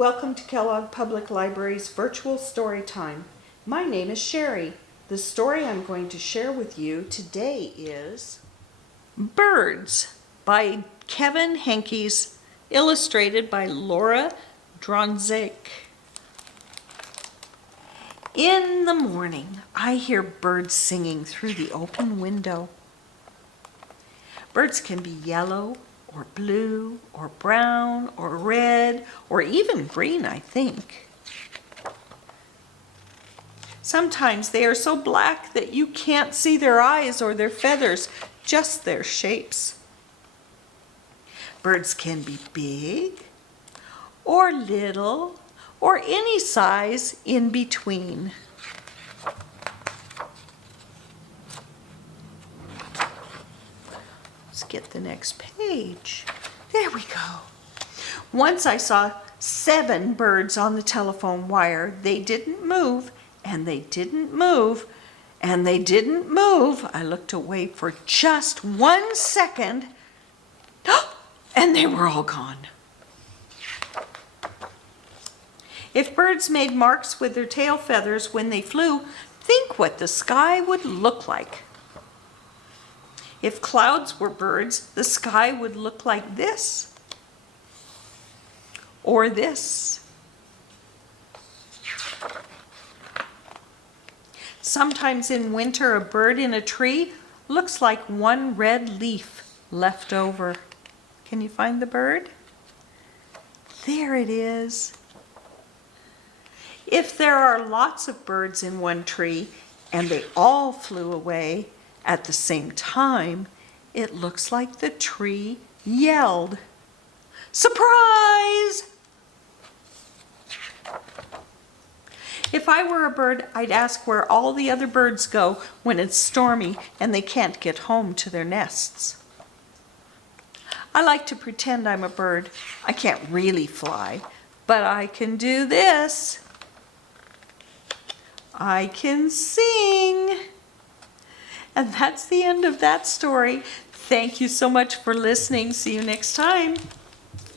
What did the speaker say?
Welcome to Kellogg Public Library's virtual story time. My name is Sherry. The story I'm going to share with you today is Birds by Kevin Henkes, illustrated by Laura Dronzek. In the morning, I hear birds singing through the open window. Birds can be yellow, or blue, or brown, or red, or even green, I think. Sometimes they are so black that you can't see their eyes or their feathers, just their shapes. Birds can be big, or little, or any size in between. Get the next page. There we go. Once I saw 7 birds on the telephone wire. They didn't move, and they didn't move, and they didn't move. I looked away for just 1 second, and they were all gone. If birds made marks with their tail feathers when they flew, think what the sky would look like. If clouds were birds, the sky would look like this or this. Sometimes in winter, a bird in a tree looks like one red leaf left over. Can you find the bird? There it is. If there are lots of birds in one tree and they all flew away at the same time, it looks like the tree yelled, "Surprise!" If I were a bird, I'd ask where all the other birds go when it's stormy and they can't get home to their nests. I like to pretend I'm a bird. I can't really fly, but I can do this. I can sing. And that's the end of that story. Thank you so much for listening. See you next time.